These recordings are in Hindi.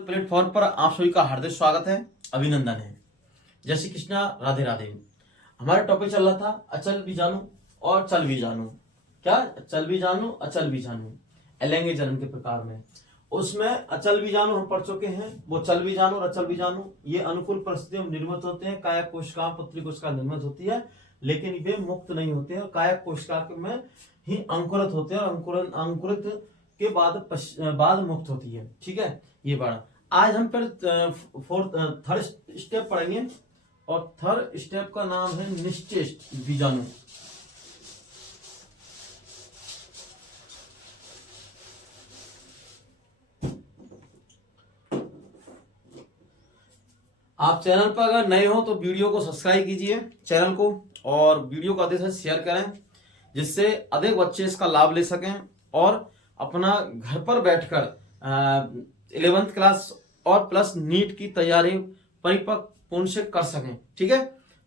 प्लेटफॉर्म पर आप सभी का हार्दिक स्वागत है, अभिनंदन है। जय श्री कृष्णा, राधे राधे। हमारा टॉपिक चल रहा था अचल भी जानू और चल भी जानू। क्या चल भी जानू, अचल भी जानू, अलैंगिक जन्म के प्रकार में। उसमें अचल भी जानू हम पढ़ चुके हैं, वो चल भी जानू और अचल भी जानू ये अनुकूल परिस्थितियों में निर्मित होते हैं। कायक कोशिका, पुत्री कोशिका निर्मित होती है, लेकिन वे मुक्त नहीं होते हैं। कायक कोशिका में ही अंकुरित होते हैं और अंकुरित के बाद मुक्त होती है। ठीक है, ये पढ़ा। आज हम फिर थर्ड स्टेप पढ़ेंगे और थर्ड स्टेप का नाम है निश्चेष्ट बीजाणु। आप चैनल पर अगर नए हो तो वीडियो को सब्सक्राइब कीजिए चैनल को, और वीडियो को अधिक से शेयर करें जिससे अधिक बच्चे इसका लाभ ले सकें और अपना घर पर बैठकर 11th क्लास और प्लस नीट की तैयारी परिपक्व पूर्ण से कर सकें। ठीक है,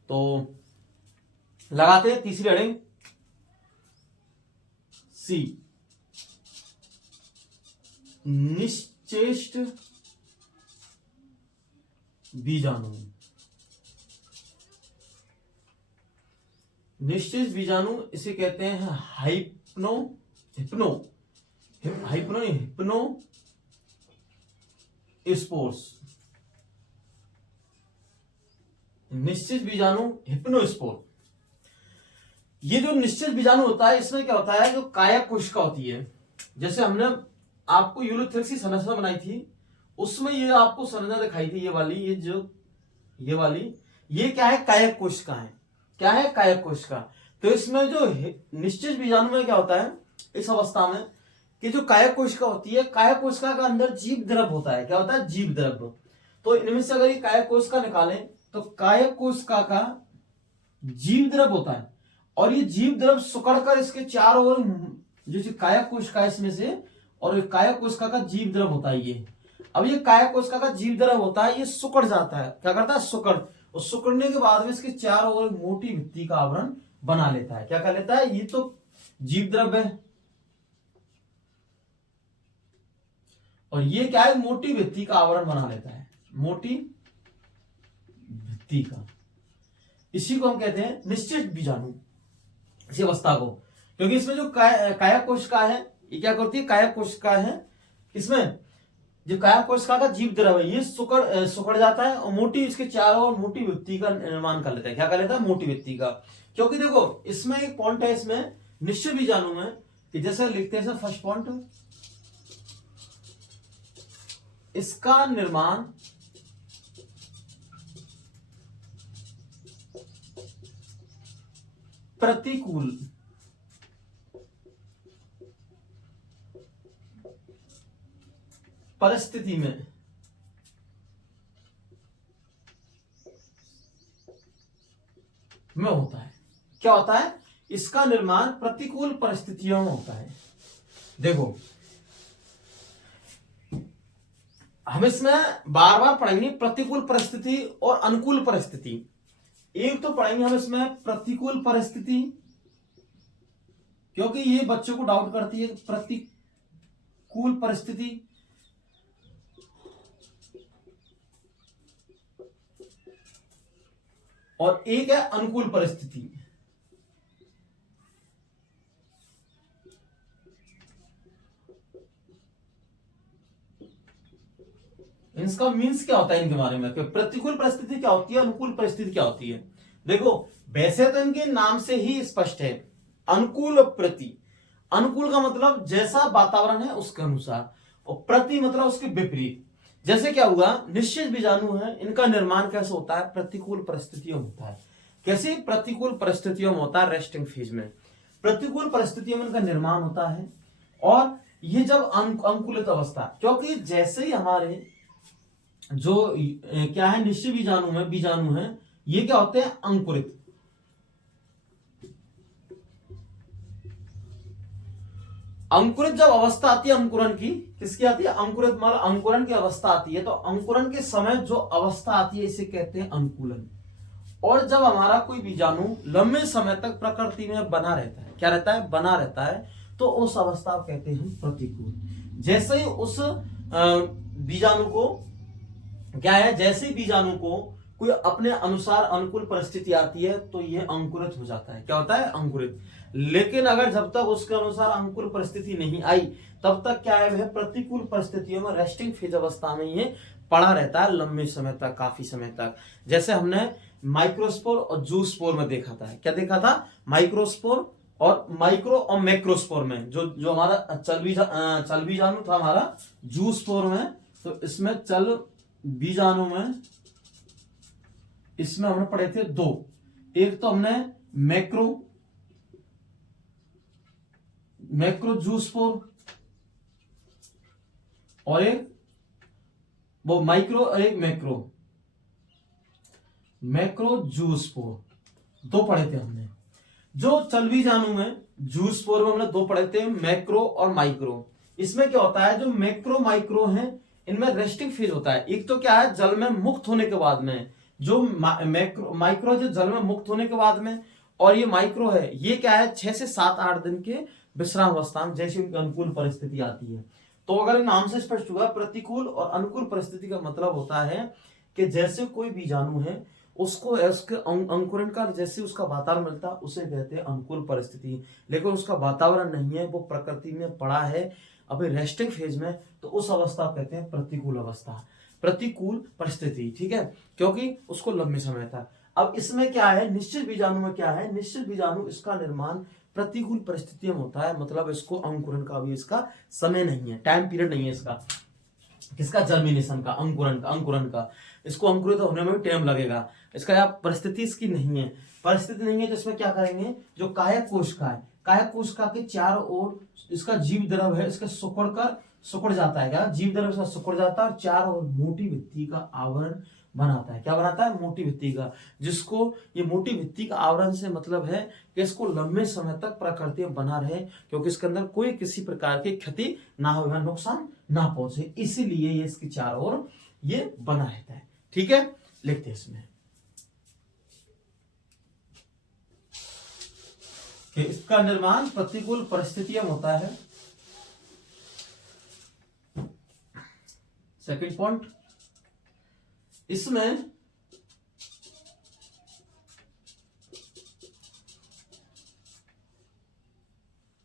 तो लगाते हैं तीसरी हेडिंग सी, निश्चेष्ट बीजाणु। निश्चेष्ट बीजाणु इसे कहते हैं हिप्नो स्पोर्स। निश्चित बीजाणु हिप्नोस्पोर। ये जो निश्चित बीजाणु होता है, इसमें क्या होता है, जो कायक कोशिका होती है, जैसे हमने आपको यूलोथेक्स की संरचना बनाई थी, उसमें ये आपको संरचना दिखाई थी, ये वाली, ये क्या है, कायक कोशिका है। क्या है, कायक कोशिका। तो इसमें जो निश्चित बीजाणु में क्या होता है इस अवस्था में, कि जो कायक कोशिका होती है, कायक कोशिका का अंदर जीव द्रव होता है। क्या होता है, जीव द्रव। तो इनमें से अगर ये कायक कोशिका निकालें तो कायक कोशिका का जीव द्रव होता है, और ये जीव द्रव सुकड़कर इसके चारों ओर, जो कायक कोशिका इसमें से, और कायक कोशिका का जीव द्रव होता है ये। अब ये कायक कोशिका का जीव द्रव होता है, ये सुकड़ जाता है। क्या करता है, सुकड़, और सुकड़ने के बाद में इसके चारों ओर मोटी भित्ति का आवरण बना लेता है। क्या कर लेता है, ये तो जीव द्रव है, और ये क्या है, मोटी भित्ति का आवरण बना लेता है, मोटी भित्ति का। इसी को हम कहते हैं निश्चित बीजाणु, इसी अवस्था को। क्योंकि इसमें जो कायक कोशिका है, ये क्या करती है, कायक कोशिका है, इसमें जो कायक कोशिका का जीव द्रव है, ये सुकड़ जाता है और मोटी, इसके चारों ओर मोटी भित्ति का निर्माण कर लेता है। क्या कर लेता है, मोटी भित्ति का। क्योंकि देखो इसमें एक पॉइंट है, इसमें निश्चित बीजाणु में, कि जैसे लिखते हैं फर्स्ट पॉइंट, इसका निर्माण प्रतिकूल परिस्थिति में होता है। क्या होता है, इसका निर्माण प्रतिकूल परिस्थितियों में होता है। देखो हम इसमें बार बार पढ़ेंगे प्रतिकूल परिस्थिति और अनुकूल परिस्थिति। एक तो पढ़ेंगे हम इसमें प्रतिकूल परिस्थिति, क्योंकि ये बच्चों को डाउट करती है, प्रतिकूल परिस्थिति। और एक है अनुकूल परिस्थिति। इसका मीन्स क्या होता है इनके बारे में, प्रतिकूल परिस्थिति क्या होती है, अनुकूल परिस्थिति क्या होती है। देखो वैसे तो इनके नाम से ही स्पष्ट है, अनुकूल प्रति। अनुकूल का मतलब जैसा वातावरण है उसके अनुसार, और प्रति मतलब उसके विपरीत। जैसे क्या हुआ, निश्चित बीजाणु है, इनका निर्माण कैसे होता है, प्रतिकूल परिस्थितियों में होता है। कैसे, प्रतिकूल परिस्थितियों में होता है, रेस्टिंग फेज में प्रतिकूल परिस्थितियों में इनका निर्माण होता है। और ये जब अंकुलित अवस्था, क्योंकि जैसे ही हमारे जो क्या है, निश्चित बीजाणु है, ये क्या होते हैं, अंकुरित। अंकुरित जब अवस्था आती है अंकुरन की, किसकी आती है, अंकुरित मतलब अंकुरन की अवस्था आती है, तो अंकुरन के समय जो अवस्था आती है इसे कहते हैं अंकुलन। और जब हमारा कोई बीजाणु लंबे समय तक प्रकृति में बना रहता है, क्या रहता है, बना रहता है, तो उस अवस्था को कहते हैं हम प्रतिकूल। जैसे ही उस बीजाणु को क्या है, जैसे ही बीजाणु को कोई अपने अनुसार अनुकूल परिस्थिति आती है तो यह अंकुरित हो जाता है। क्या होता है, अंकुरित। लेकिन अगर जब तक उसके अनुसार अनुकूल परिस्थिति नहीं आई तब तक क्या है, वह प्रतिकूल परिस्थितियों में रेस्टिंग फेज अवस्था में ये पड़ा रहता है लंबे समय तक, काफी समय तक। जैसे हमने माइक्रोस्पोर और जूस्पोर में देखा था। क्या देखा था, माइक्रोस्पोर और माइक्रो और मैक्रोस्पोर में। जो हमारा चल बीजाणु था हमारा जूस्पोर में, तो इसमें चल बीजाणु में इसमें हमने पढ़े थे दो। एक तो हमने मैक्रो जूस्पोर और एक वो माइक्रो और एक मैक्रो जूस्पोर, दो पढ़े थे हमने। जो चल बीजाणु में जूस्पोर में हमने दो पढ़े थे, मैक्रो और माइक्रो। इसमें क्या होता है, जो मैक्रो माइक्रो है इनमें रेस्टिंग फेज होता है। एक तो क्या है, जल में मुक्त होने के बाद में, जो माइक्रो जो जल में मुक्त होने के बाद में, और ये माइक्रो है ये क्या है 6 से 7-8 दिन के विश्राम अवस्था में जैसे उनकी अनुकूल परिस्थिति आती है। तो अगर नाम से स्पष्ट हुआ, प्रतिकूल और अनुकूल परिस्थिति का मतलब होता है कि जैसे कोई बीजाणु है उसको उसके अंकुरण का जैसे उसका वातावरण मिलता है उसे कहते हैं अनुकूल परिस्थिति। लेकिन उसका वातावरण नहीं है, वो प्रकृति में पड़ा है अभी रेस्टिंग फेज में, तो उस अवस्था को कहते हैं प्रतिकूल अवस्था, प्रतिकूल परिस्थिति। ठीक है, क्योंकि उसको लंबे समय तक। अब इसमें क्या है, निश्चित बीजाणु में क्या है, निश्चित बीजाणु इसका निर्माण प्रतिकूल परिस्थितियों में होता है। मतलब इसको अंकुरण का भी इसका समय नहीं है, टाइम पीरियड नहीं है इसका। किसका, जर्मिनेशन का, अंकुरण का। इसको अंकुरित होने में भी टाइम लगेगा। इसका या परिस्थिति इसकी नहीं है, परिस्थिति नहीं है तो इसमें क्या करेंगे, जो कायक कोशिका है, कायक कोशिका के चारों ओर इसका जीव द्रव है, इसका सुकड़ जाता है। क्या, जीव द्रव इसका सुकड़ जाता है और चारों ओर मोटी भित्ति का आवरण बनाता है। क्या बनाता है, मोटी भित्ति का। जिसको ये मोटी भित्ति का आवरण से मतलब है कि इसको लंबे समय तक प्रकृति में बना रहे, क्योंकि इसके अंदर कोई किसी प्रकार की क्षति ना हो, नुकसान ना पहुंचे, इसीलिए ये इसके चारों ओर ये बना रहता है। ठीक है, लिखते हैं इसमें कि इसका निर्माण प्रतिकूल परिस्थितियों में होता है। सेकंड पॉइंट, इसमें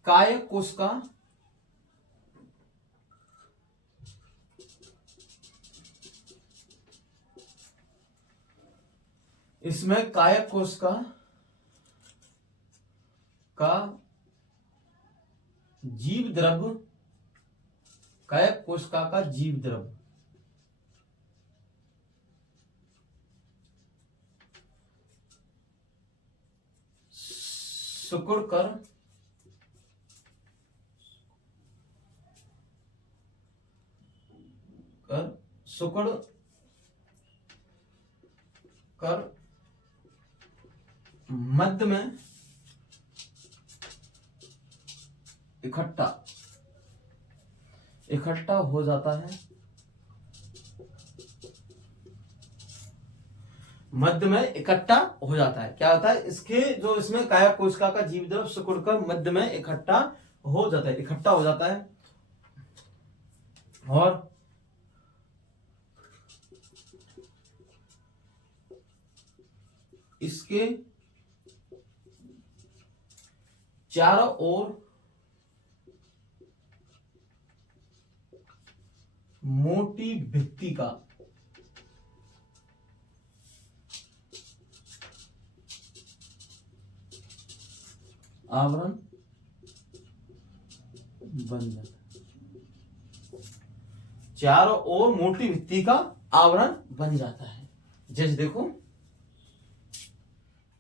कायक कोशिका का जीव द्रव, कायक कोशिका का जीव द्रव सुकुड़ कर मध्य में इकट्ठा हो जाता है, मध्य में इकट्ठा हो जाता है। क्या होता है, इसके जो इसमें कायक कोशिका का जीव द्रव सिकुड़कर मध्य में इकट्ठा हो जाता है और इसके चारों ओर मोटी भित्ति का आवरण बन जाता है। चारों ओर मोटी भित्ति का आवरण बन जाता है। जैसे देखो,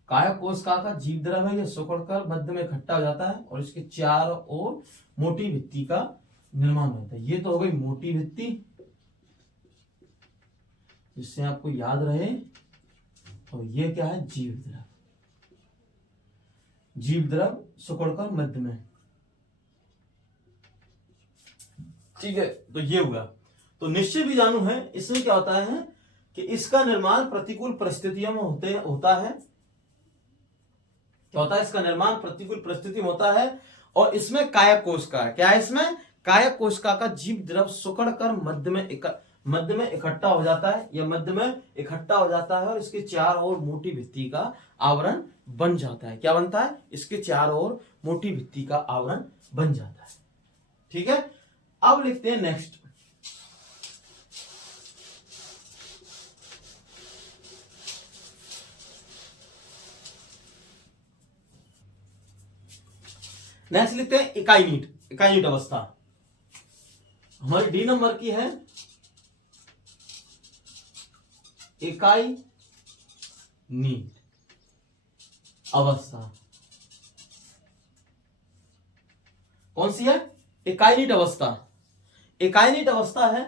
कायक कोशिका का जीव द्रव है, ये सिकुड़कर मध्य में इकट्ठा हो जाता है और इसके चारों ओर मोटी भित्ति का निर्माण होता है। ये तो हो गई मोटी भित्ति, जिससे आपको याद रहे। और ये क्या है, जीव द्रव, जीव द्रव सिकुड़कर मध्य में। ठीक है, तो ये हुआ। तो निश्चित बीजाणु है, इसमें क्या होता है कि इसका निर्माण प्रतिकूल परिस्थितियों में होता है। क्या होता है, इसका निर्माण प्रतिकूल परिस्थिति में होता है। और इसमें कायक कोशिका, क्या है, इसमें कायक कोशिका का जीव द्रव सुकड़ कर मध्य में इकट्ठा हो जाता है, या मध्य में इकट्ठा हो जाता है और इसके चारों ओर मोटी भित्ति का आवरण बन जाता है। क्या बनता है? इसके चारों ओर मोटी भित्ति का आवरण बन जाता है। ठीक है, अब लिखते हैं नेक्स्ट। नेक्स्ट लिखते हैं इकाई नीट अवस्था। हमारी डी नंबर की है इकाई नीट अवस्था। कौन सी है? इकाई नीट अवस्था। इकाई नीट अवस्था है,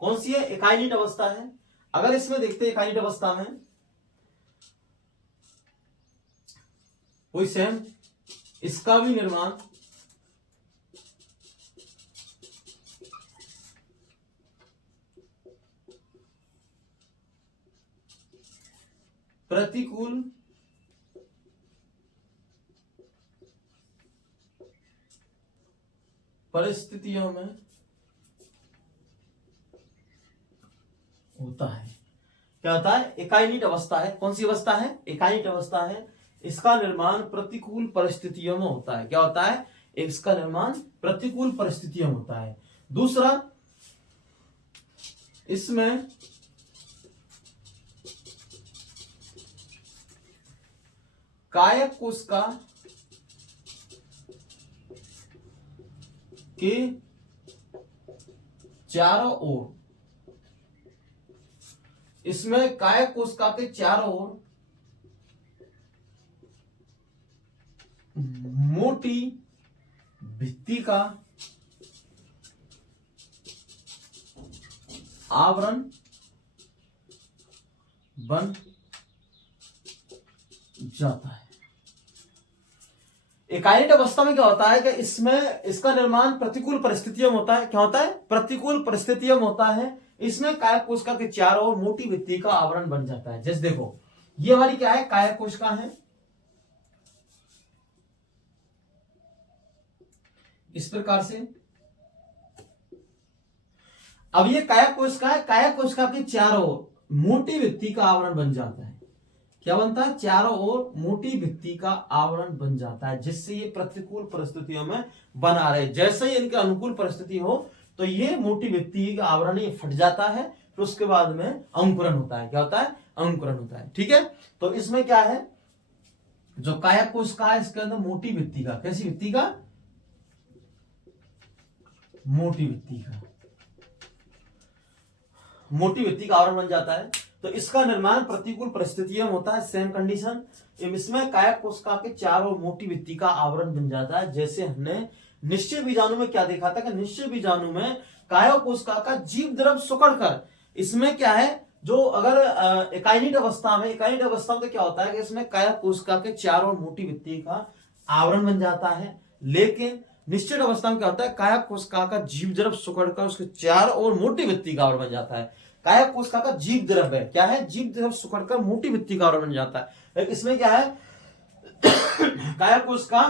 कौन सी है? इकाई नीट अवस्था है। अगर इसमें देखते हैं इकाई नीट अवस्था में कोई सेम इसका भी निर्माण प्रतिकूल परिस्थितियों में होता है। क्या होता है? इकाई नीट अवस्था है। कौन सी अवस्था है? इकाई नीट अवस्था है। इसका निर्माण प्रतिकूल परिस्थितियों में होता है। क्या होता है? इसका निर्माण प्रतिकूल परिस्थितियों में होता है। दूसरा, इसमें कायक कोशिका के चारों ओर, इसमें कायक कोशिका के चारों ओर मोटी भित्ति का आवरण बन जाता है। इकाई नीट अवस्था में क्या होता है कि इसमें इसका निर्माण प्रतिकूल परिस्थितियों में होता है। क्या होता है? प्रतिकूल परिस्थितियों में होता है। इसमें कायक कोशिका के चारों ओर मोटी भित्ति का आवरण बन जाता है। जैसे देखो, ये वाली क्या है? कायक कोशिका है। इस प्रकार से अब ये कायक कोशिका है। कायक कोशिका के चारों ओर मोटी भित्ति का आवरण बन जाता है। क्या बनता है? चारों ओर मोटी भित्ति का आवरण बन जाता है, जिससे ये प्रतिकूल परिस्थितियों में बना रहे। जैसे ही इनके अनुकूल परिस्थिति हो तो ये मोटी भित्ति का आवरण ये फट जाता है, फिर उसके बाद में अंकुरन होता है। क्या होता है? अंकुरन होता है। ठीक है, तो इसमें क्या है? जो कायक कोशिका है इसके अंदर मोटी भित्ति का, कैसी भित्ति का? मोटी भित्ति का आवरण बन जाता है। तो इसका निर्माण प्रतिकूल परिस्थितियों में होता है। सेम कंडीशन, इसमें कायक कोशिका के चारों मोटी भित्ति का आवरण बन जाता है। जैसे हमने निश्चय बीजाणु में क्या देखा था कि निश्चय बीजाणु में कायक कोशिका का जीव द्रव सुकड़कर, इसमें क्या है? जो अगर इकाई नीट अवस्था में क्या होता है कि इसमें कायक कोशिका के चारों मोटी भित्ति का आवरण बन जाता है। लेकिन निश्चित अवस्था में क्या होता है? कायक कोशिका का जीव द्रव सुकड़कर उसके चारों ओर मोटी भित्ति का आवरण बन जाता है। कायक कोशिका का जीव द्रव है, क्या है? जीव द्रव सुकड़कर मोटी भित्ति का आवरण बन जाता है। इसमें क्या है? कायक कोशिका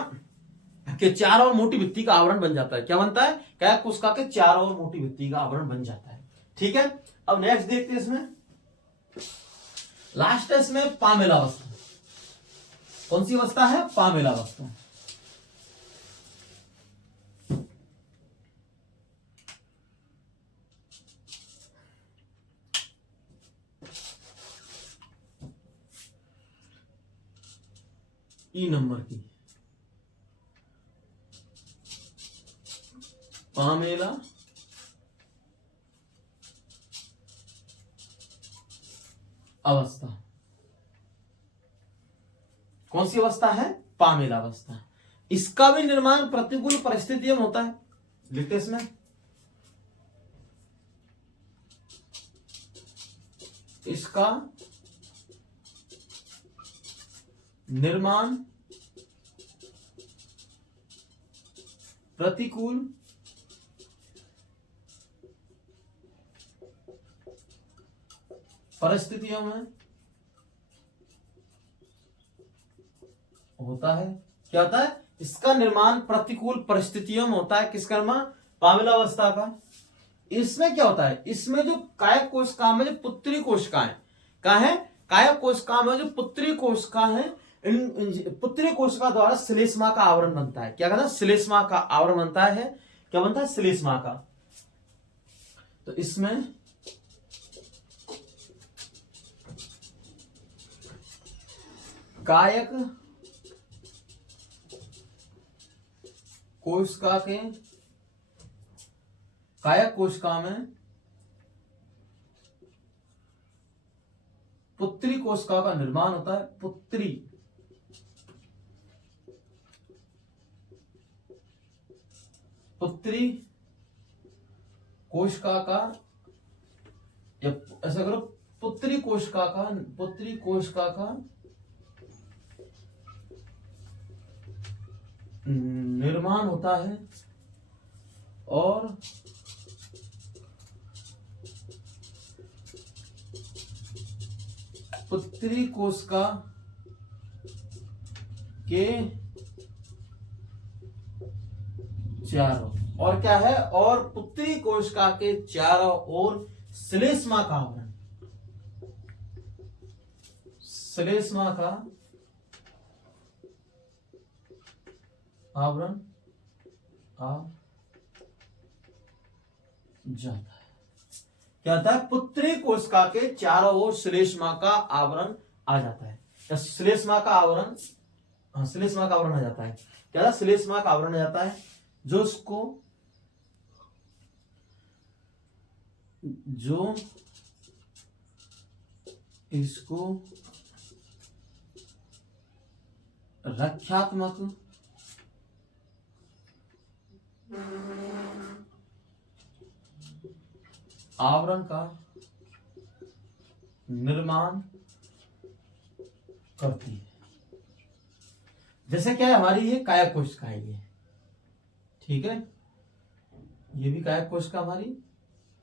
के चारों ओर मोटी भित्ति का आवरण बन जाता है। क्या बनता है? कायक कोशिका के चारों ओर मोटी भित्ति का आवरण बन जाता है। ठीक है, अब नेक्स्ट देखते हैं। इसमें लास्ट है इसमें पामेला अवस्था। कौन सी अवस्था है? पामेला अवस्था। ई नंबर की पामेला अवस्था। कौन सी अवस्था है? पामेला अवस्था। इसका भी निर्माण प्रतिकूल परिस्थितियों में होता है। लिखते इसमें इसका निर्माण प्रतिकूल परिस्थितियों में होता है। क्या होता है? इसका निर्माण प्रतिकूल परिस्थितियों में होता है। किसका निर्माण? पामिलावस्था का। इसमें क्या होता है, इसमें जो कायक कोशिका में जो पुत्री कोशिकाएं का है, कायक कोशिका में जो पुत्री कोशिका है, पुत्री कोशिका द्वारा श्लेष्मा का आवरण बनता है। क्या कहना है, श्लेष्मा का आवरण बनता है। क्या बनता है, श्लेष्मा का। तो इसमें कायक कोशिका के, कायक कोशिका में पुत्री कोशिका का निर्माण होता है। पुत्री कोशिका का, या ऐसा करो, पुत्री कोशिका का निर्माण होता है और पुत्री कोशिका के चारों, और क्या है, और पुत्री कोशिका के चारों ओर श्लेष्मा का आवरण, श्लेष्मा का आवरण आ जाता है। क्या होता है, पुत्री कोशिका के चारों ओर श्लेष्मा का आवरण आ जाता है, या श्लेष्मा का आवरण, श्लेष्मा का आवरण आ जाता है। क्या था, श्लेष्मा का आवरण आ जाता है, जो इसको रक्षात्मक आवरण का निर्माण करती है। जैसे क्या है, हमारी ये कायक कोशिका है, ये ठीक है, ये भी कायक कोशिका हमारी,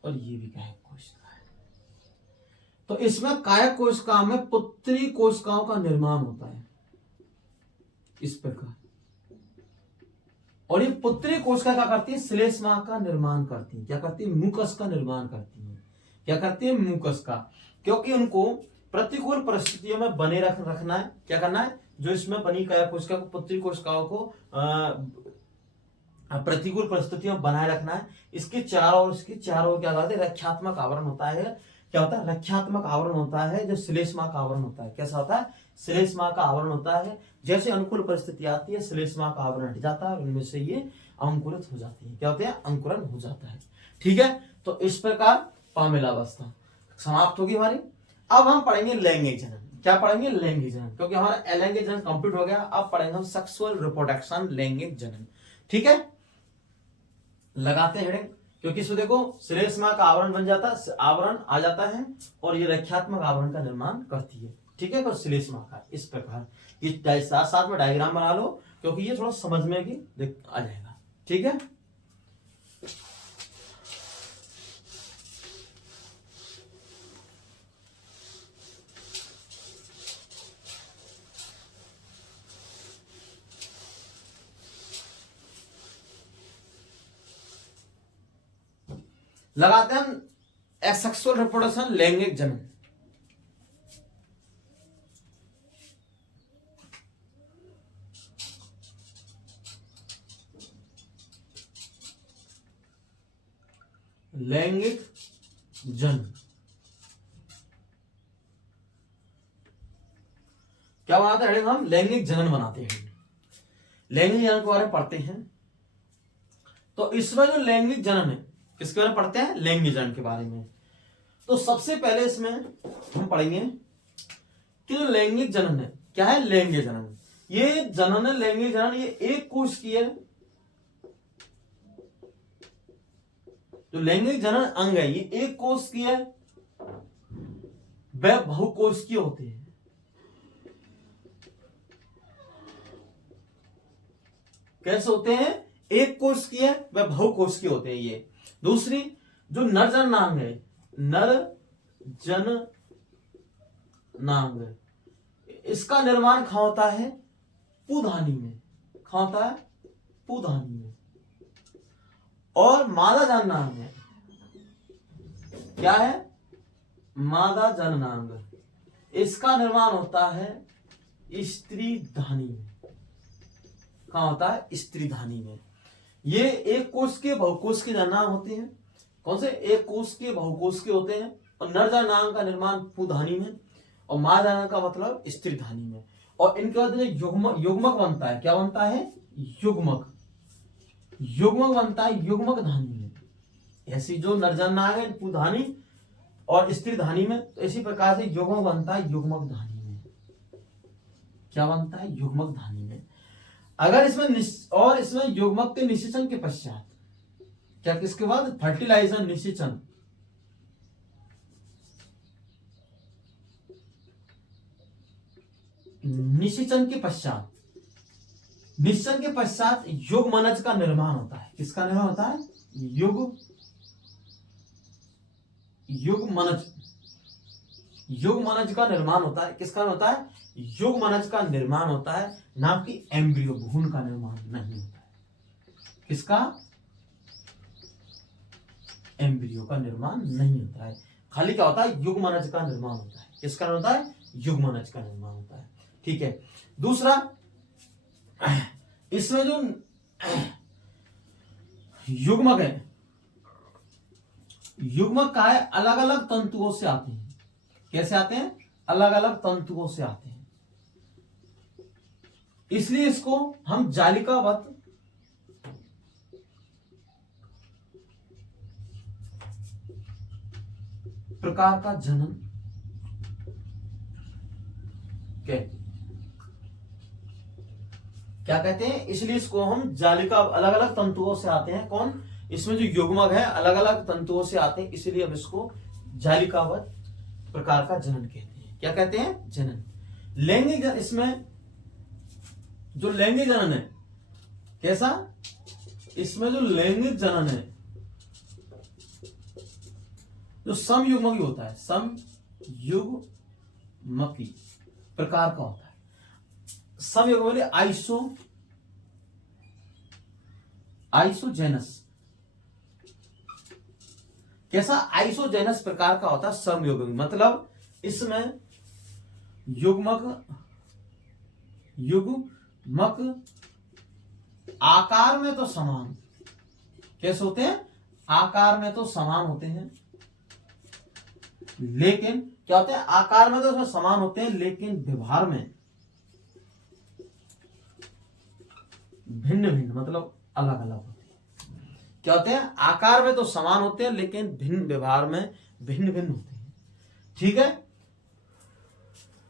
और ये भी कायक कोशिका है। तो इसमें कायक कोशिका में पुत्री कोशिकाओं का निर्माण होता है इस प्रकार, और ये पुत्री कोशिका क्या करती है, श्लेष्मा का निर्माण करती है। क्या करती है, म्यूकस का निर्माण करती है। क्या करती है, म्यूकस का, क्योंकि उनको प्रतिकूल परिस्थितियों में बने रखना है। क्या करना है, जो इसमें बनी कायक कोशिका को, पुत्री कोशिकाओं को प्रतिकूल परिस्थितियों में बनाए रखना है। इसके चारों ओर क्या कहते हैं, रक्षात्मक आवरण होता है। क्या होता है, रक्षात्मक आवरण होता है, जो श्लेष्मा का आवरण होता है। कैसा होता है, श्लेष्मा का आवरण होता है। जैसे अनुकूल परिस्थिति आती है, श्लेष्मा का आवरण हट जाता है और इनमें से ये अंकुरित हो जाती है। क्या होते हैं, अंकुरन हो जाता है। ठीक है, तो इस प्रकार पामिलावस्था समाप्त होगी हमारी। अब हम पढ़ेंगे लैंगिक जनन। क्या पढ़ेंगे, लैंगिक जनन, क्योंकि हमारा अलैंगिक जनन कंप्लीट हो गया। अब पढ़ेंगे हम सेक्सुअल रिप्रोडक्शन, लैंगिक जनन। ठीक है, लगाते हैं हेडिंग, क्योंकि इसमें देखो श्लेष्मा का आवरण बन जाता है, आवरण आ जाता है, और ये रक्षात्मक आवरण का निर्माण करती है। ठीक है, तो श्लेष्मा का इस प्रकार, ये साथ साथ में डायग्राम बना लो, क्योंकि ये थोड़ा समझ में भी आ जाएगा। ठीक है, लगाते हैं एसेक्सुअल रिप्रोडक्शन, लैंगिक जनन। लैंगिक जनन क्या बनाते हैं, हम लैंगिक जनन बनाते हैं। लैंगिक जनन के बारे में पढ़ते हैं। तो इसमें जो लैंगिक जनन है, किसके बारे में पढ़ते हैं, लैंगिक जनन के बारे में। तो सबसे पहले इसमें हम पढ़ेंगे कि जो लैंगिक जनन है, क्या है, लैंगिक जनन, ये जनन है, लैंगिक जनन, ये एक कोश की है। जो लैंगिक जनन अंग है, ये एक कोश की है, वह बहुकोशिकीय होते हैं। कैसे होते हैं, एक कोश की है, वह बहुकोशिकीय होते हैं ये। दूसरी, जो नर जननांग है, नर जननांग, इसका निर्माण कहां होता है, पुधानी में। कहां होता है, पुधानी में। और मादा जननांग है, क्या है, मादा जननांग, इसका निर्माण होता है स्त्री धानी में। कहाँ होता है, स्त्री धानी में। ये एक कोष के बहुकोष के जननांग होते हैं। कौन से, एक कोष के बहुकोष के होते हैं। और नर जननांग का निर्माण पुधानी में और मादा जननांग का मतलब स्त्री धानी में। और इनके बाद युग्मक, युग्मक बनता है, क्या बनता है, युग्मक, युग्मक बनता है युग्मक धानी में। ऐसी जो नर जननांग है पुधानी और स्त्री धानी में, तो इसी प्रकार से युग्मक बनता है युग्मक धानी में। क्या बनता है, युग्मक धानी में। अगर इसमें और इसमें युग्मक के निषेचन के पश्चात, क्या किसके बाद, फर्टिलाइजर निषेचन, निषेचन के पश्चात, निषेचन के पश्चात युग्मनज का निर्माण होता है। किसका निर्माण होता है, युग्मनज, युग्मनज का निर्माण होता है। किसका होता है, युग्मनज का निर्माण होता है, ना कि एम्ब्रियो, भ्रूण का निर्माण नहीं होता है। किसका, एम्ब्रियो का निर्माण नहीं होता है, खाली क्या होता है, युग्मनज का निर्माण होता है। किसका होता है, युग्मनज का निर्माण होता है। ठीक है। दूसरा, इसमें जो युग्मक है, युग्मक का है अलग अलग तंतुओं से आते हैं। कैसे आते हैं, अलग अलग तंतुओं से आते हैं, इसलिए इसको हम जालिकावत प्रकार का जनन क्या कहते हैं, इसलिए इसको हम जालिका, अलग अलग तंतुओं से आते हैं। कौन, इसमें जो युग्मक है अलग अलग तंतुओं से आते हैं, इसलिए हम इसको जालिकावत प्रकार का जनन कहते हैं। क्या कहते हैं, जनन। लैंगिक जनन, इसमें जो लैंगिक जनन है, कैसा, इसमें जो लैंगिक जनन है, जो समयुग्मकी होता है, समयुग्मकी प्रकार का होता है। समयुग्मकी आइसोजेनस, कैसा, आइसोजेनस प्रकार का होता है समयुग्मकी। मतलब इसमें युग्मक आकार में तो समान, कैसे होते हैं, आकार में तो समान होते हैं, लेकिन क्या होते हैं, आकार में तो उसमें समान होते हैं, लेकिन व्यवहार में भिन्न भिन्न, मतलब अलग अलग होते हैं। क्या होते हैं, आकार में तो समान होते हैं, लेकिन भिन्न व्यवहार में भिन्न भिन्न होते हैं। ठीक है।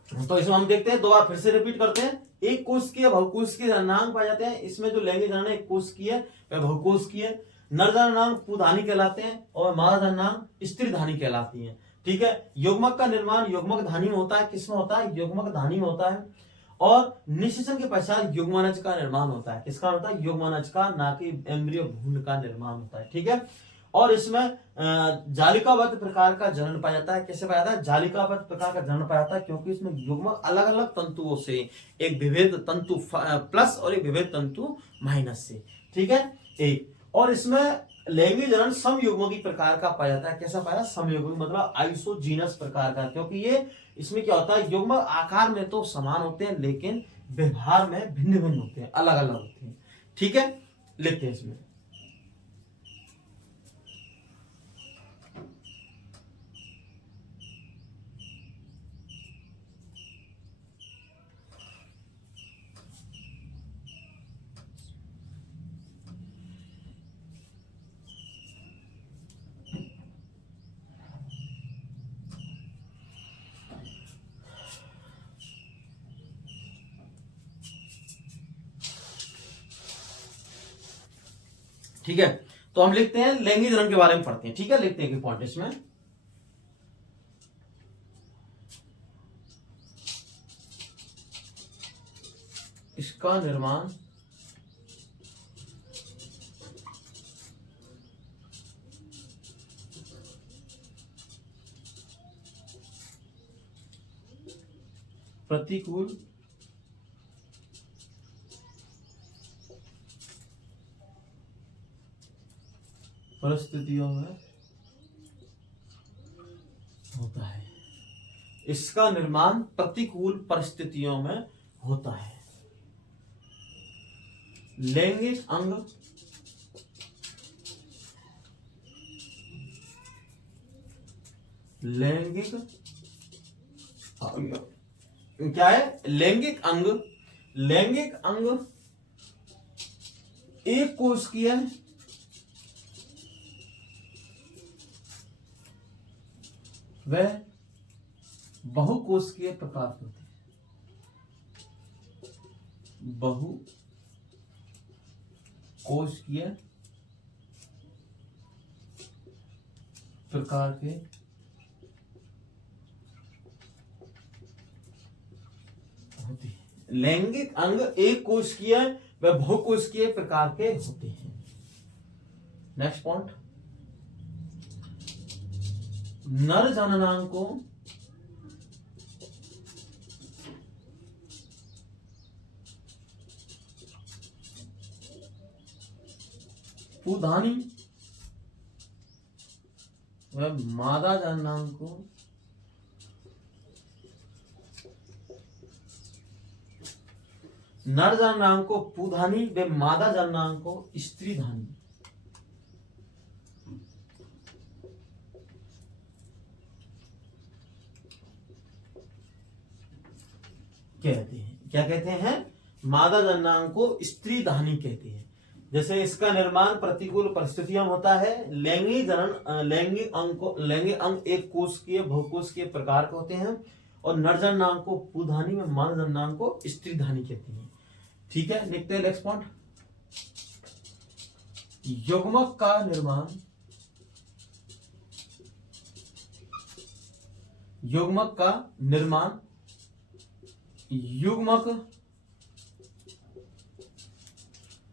तो इसमें हम देखते हैं, दो बार फिर से रिपीट करते हैं। एक कोशिकीय बहुकोशिकीय जननांग पाए जाते हैं। इसमें जो लैंगिक जनन है, एक कोशिकीय व बहुकोशिकीय। नर जननांग पुधानी कहलाते हैं और मादा जननांग स्त्री धानी कहलाती है। ठीक है। युग्मक का निर्माण युग्मक धानी में होता है। किसमें होता है, युग्मक धानी में होता है। और निषेचन के पश्चात युग्मनज का निर्माण होता है। किसका होता है, युग्मनज का, ना कि एम्ब्रियो, भ्रूण का निर्माण होता है। ठीक है। और इसमें जालिकाबद्ध प्रकार का जनन पाया जाता है। कैसे पाया जाता है, जालिकाबद्ध प्रकार का जनन पाया जाता है, क्योंकि इसमें युग्मक अलग अलग तंतुओं से, एक विभेद तंतु प्लस और एक विभेद तंतु माइनस से। ठीक है। एक, और इसमें लैंगिक जनन समयुग्मकी प्रकार का पाया जाता है। कैसा पाया, समयुग्मकी, मतलब आइसोजीनस प्रकार का, क्योंकि ये इसमें क्या होता है, युग्मक आकार में तो समान होते हैं, लेकिन व्यवहार में भिन्न भिन्न होते हैं, अलग अलग होते हैं। ठीक है। लिखते हैं इसमें, ठीक है। तो हम लिखते हैं, लैंगिक जनन के बारे में पढ़ते हैं। ठीक है। लिखते हैं पॉइंट इसमें, इसका निर्माण प्रतिकूल परिस्थितियों में होता है। इसका निर्माण प्रतिकूल परिस्थितियों में होता है। लैंगिक अंग क्या है? लैंगिक अंग एक कोशिकीय व बहुकोशिकीय प्रकार के होते हैं। बहुकोशिकीय प्रकार के होते हैं। लैंगिक अंग एक कोशिकीय व बहुकोशिकीय प्रकार के होते हैं। नेक्स्ट पॉइंट, नर जननांगों पुधानी व मादा जननांगों नर जननांग को पुधानी व मादा जननांग को स्त्रीधानी कहते हैं। क्या कहते हैं? मादा जननांग को स्त्रीधानी कहते हैं। जैसे इसका निर्माण प्रतिकूल परिस्थितियों में होता है। लैंगिक अंग एक कोशिकीय बहुकोशिकीय प्रकार के होते हैं और नर जननांग को पुधानी में मादा जननांग को स्त्रीधानी कहते हैं। ठीक है, लिखते हैं नेक्स्ट पॉइंट, युग्मक का निर्माण युग्मक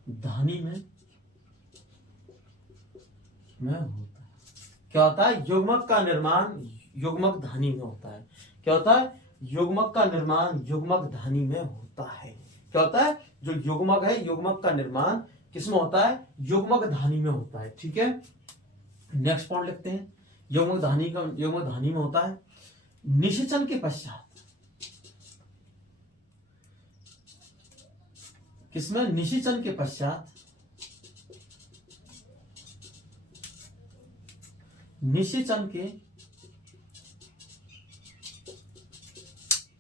धानी में होता है। क्या होता है? युग्मक का निर्माण युग्मक धानी में होता है। क्या होता है? युग्मक का निर्माण युग्मक धानी में होता है। क्या होता है? जो युग्मक है, युग्मक का निर्माण किसमें होता है? युग्मक धानी में होता है। ठीक है, नेक्स्ट पॉइंट लिखते हैं, युग्मक धानी में होता है। निषेचन के पश्चात किसमें? निषेचन के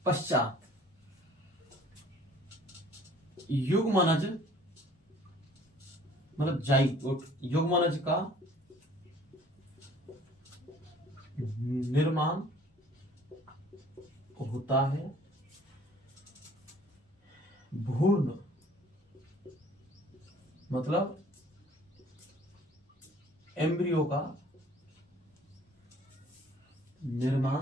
पश्चात युग्मनज मतलब जाइगोट युग्मनज का निर्माण होता है। भ्रूण मतलब एम्ब्रियो का निर्माण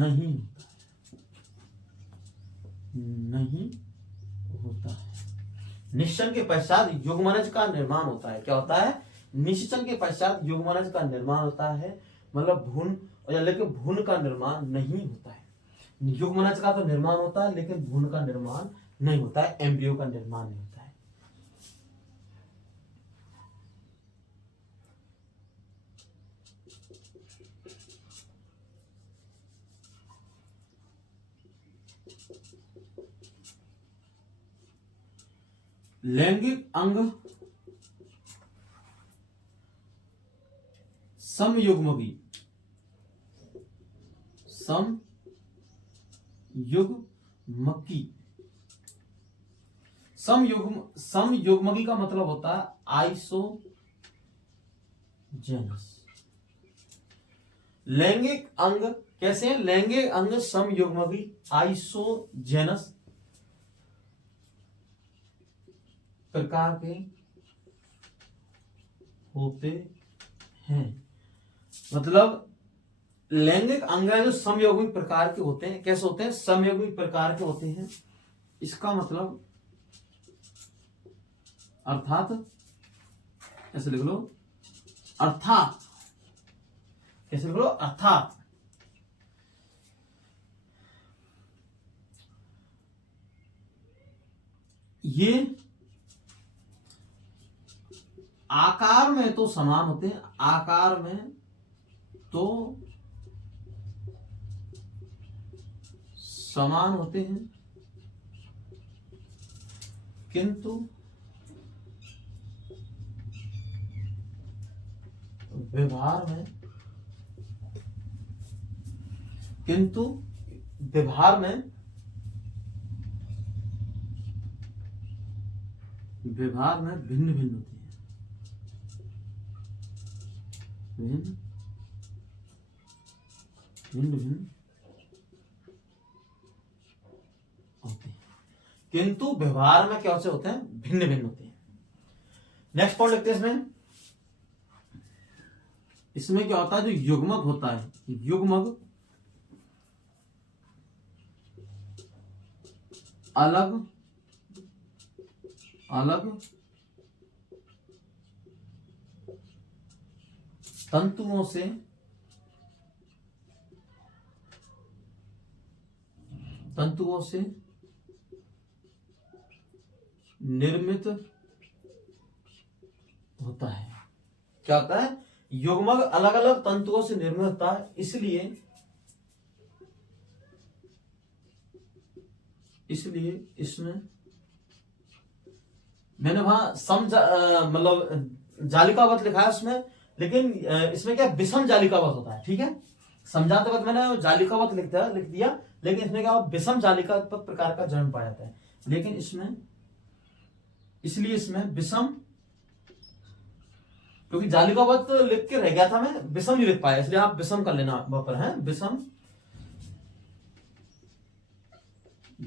नहीं होता है। निषेचन के पश्चात युग्मनज का निर्माण होता है। क्या होता है? निषेचन के पश्चात युग्मनज का निर्माण होता है, मतलब भ्रूण, लेकिन भ्रूण का निर्माण नहीं होता है। युग्मनज का तो निर्माण होता है लेकिन भ्रूण का निर्माण नहीं होता है, एम्ब्रियो का निर्माण नहीं होता है। लैंगिक अंग समयुग्मकी समयुग्मकी का मतलब होता है आइसोजेनस। लैंगिक अंग कैसे हैं? लैंगिक अंग समयुग्मकी आइसोजेनस प्रकार के होते हैं। मतलब लैंगिक अंग है जो समयुग्मिक प्रकार के होते हैं। कैसे होते हैं? समयुग्मिक प्रकार के होते हैं। इसका मतलब अर्थात ऐसे लिख लो, अर्थात कैसे लिख लो? अर्थात ये आकार में तो समान होते हैं, आकार में तो समान होते हैं, किंतु व्यवहार में भिन्न भिन्न होती है, भिन्न भिन्न होते हैं, किंतु व्यवहार में क्या होते हैं, भिन्न भिन्न होते हैं। नेक्स्ट पॉइंट लिखते हैं इसमें क्या होता है, जो युग्मक होता है, युग्मक अलग अलग तंतुओं से निर्मित होता है। क्या होता है, युग्मक अलग अलग तंतुओं से निर्मित होता है, इसलिए इसमें मैंने वहां मतलब जालिकावत लिखा है उसमें, लेकिन इसमें क्या विषम जालिकावत होता है। ठीक है, समझाते वक्त मैंने जालिकावत लिख दिया, लेकिन इसमें क्या विषम जालिकावत प्रकार का जन्म पाया जाता है, लेकिन इसलिए इसमें विषम, क्योंकि जालिकावत लिख के रह गया था, मैं विषम नहीं लिख पाया, इसलिए आप विषम कर लेना वहां पर है, विषम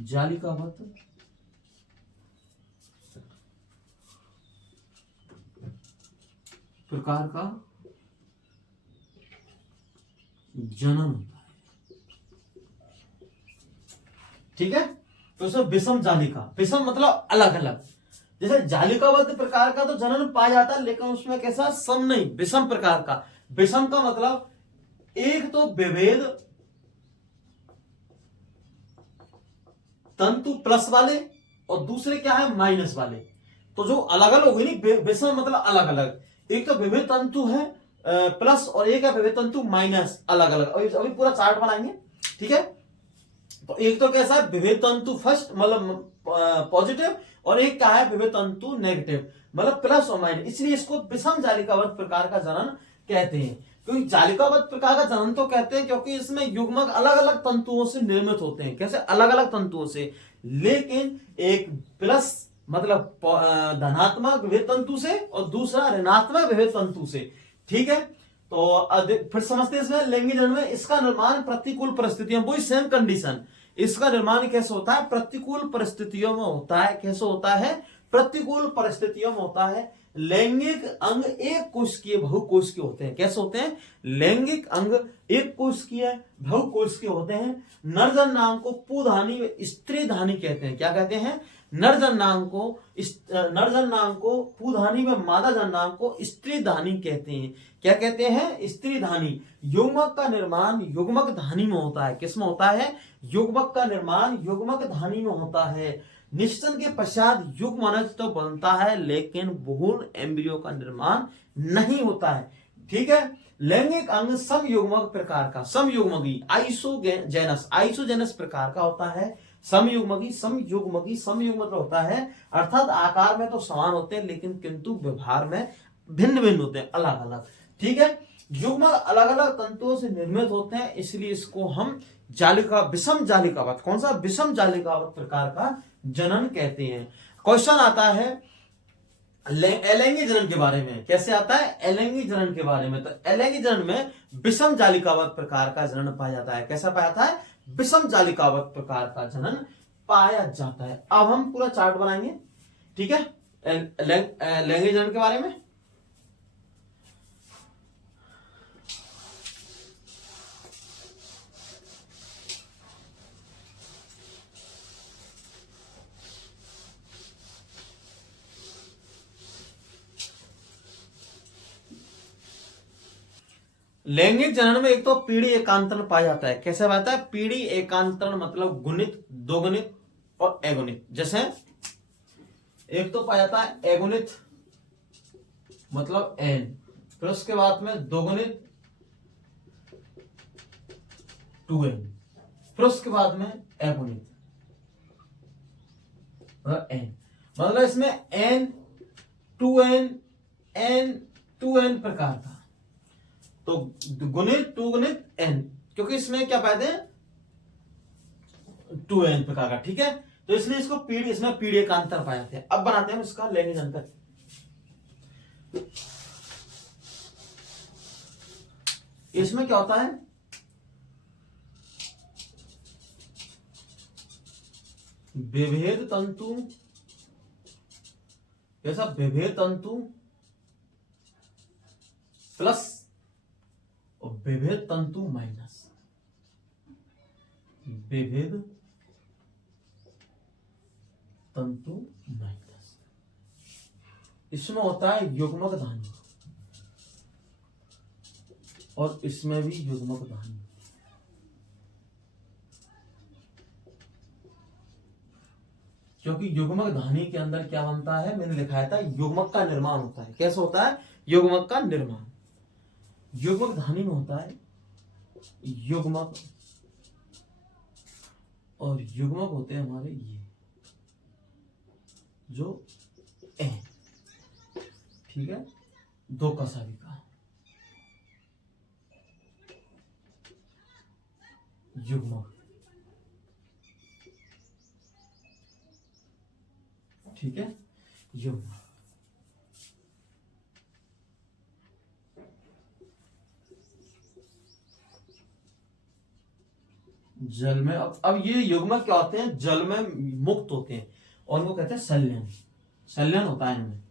जालिकावत प्रकार का जनन होता है। ठीक है, तो उसमें विषम जालिका, विषम मतलब अलग अलग, जैसे जालिकाबद्ध प्रकार का तो जनन पाया जाता है, लेकिन उसमें कैसा, सम नहीं, विषम प्रकार का। विषम का मतलब एक तो विभेद तंतु प्लस वाले और दूसरे क्या है, माइनस वाले। तो जो अलग अलग होगी नहीं, विषम मतलब अलग अलग, एक तो विभेद तंतु है प्लस और एक है विभेद तंतु माइनस, अलग अलग। अभी पूरा चार्ट बनाएंगे। ठीक है, तो एक तो कैसा है, विभेद तंतु फर्स्ट मतलब पॉजिटिव, और एक क्या है, विभेद तंतु नेगेटिव मतलब प्लस और माइनस, इसलिए इसको विषम जालिकाबद्ध प्रकार का जनन कहते हैं। क्योंकि जालिकाबद्ध प्रकार का जनन तो कहते हैं क्योंकि इसमें युग्मक अलग अलग तंतुओं से निर्मित होते हैं। कैसे, अलग अलग तंतुओं से, लेकिन एक प्लस मतलब धनात्मक विभेद तंतु से और दूसरा ऋणात्मक विभेद तंतु से। ठीक है, तो फिर समझते हैं इसमें लैंगिक जनन में इसका निर्माण प्रतिकूल परिस्थितियों, वही सेम कंडीशन, इसका निर्माण कैसे होता है, प्रतिकूल परिस्थितियों में होता है। कैसे होता है, प्रतिकूल परिस्थितियों में होता है। लैंगिक अंग एक कोशिकीय बहुकोशिकीय होते हैं। कैसे होते हैं, लैंगिक अंग एक कोशिकीय बहुकोशिकीय होते हैं। नरजननांग को पुधानी स्त्री धानी कहते हैं। क्या कहते हैं, नरजननांग को पुधानी व मादा जननांग को स्त्री धानी कहते हैं। क्या कहते हैं, स्त्री धानी। युग्मक का निर्माण युग्मक धानी में होता है। किसमें होता है, युग्मक का निर्माण युग्मक धानी में होता है। निषेचन के पश्चात युग्मनज तो बनता है, लेकिन भ्रूण एम्ब्रियो का निर्माण नहीं होता है। ठीक है, लैंगिक अंग समयुग्मक प्रकार का, समयुग्मकी आइसोजेनस प्रकार का होता है। समयुग्मकी समयुग्मक होता है, अर्थात आकार में तो समान होते हैं, लेकिन किंतु व्यवहार में भिन्न भिन्न होते हैं, अलग अलग। ठीक है, युग्मक अलग अलग तंतुओं से निर्मित होते हैं, इसलिए इसको हम विषम जालिकावत, कौन सा, विषम जालिकावत प्रकार का जनन कहते हैं। क्वेश्चन आता है अलैंगिक जनन के बारे में। कैसे आता है, अलैंगिक जनन के बारे में। तो अलैंगिक जनन में विषम जालिकावत प्रकार का जनन पाया जाता है। कैसा पाया जाता है, विषम जालिकावत प्रकार का जनन पाया जाता है। अब हम पूरा चार्ट बनाएंगे। ठीक है, लैंगिक जनन के बारे में। लैंगिक जनन में एक तो पीढ़ी एकांतरण पाया जाता है। कैसे पाया जाता है, पीढ़ी एकांतरण मतलब गुणित, दोगुणित और अगुणित। जैसे एक तो पाया जाता है एगुणित मतलब एन, फिर उसके बाद में दोगुणित 2n, फिर उसके बाद में अगुणित मतलब n, मतलब इसमें n 2n n 2n प्रकार था। तो गुणित 2 गुणित n, क्योंकि इसमें क्या पाए थे 2n प्रकार का, ठीक है। तो इसलिए इसको पीढ़ी, इसमें पीढ़ी का अंतर पाए थे। अब बनाते हैं इसका लैंगिक अंतर। इसमें क्या होता है, विभेद तंतु, कैसा विभेद तंतु प्लस और विभेद तंतु माइनस, विभेद तंतु माइनस। इसमें होता है युग्मक धानी और इसमें भी युग्मक धानी। क्योंकि युग्मक धानी के अंदर क्या बनता है, मैंने लिखाया था युग्मक का निर्माण होता है। कैसे होता है युग्मक का निर्माण? युग्मक धानी में होता है युग्मक, और युग्मक होते हैं हमारे ये जो ए, ठीक है, दो कसाविका युग्मक, ठीक है, युग्मक। जल में अब ये युग्मक क्या होते हैं, जल में मुक्त होते हैं और उनको कहते हैं संलयन। संलयन होता है इनमें,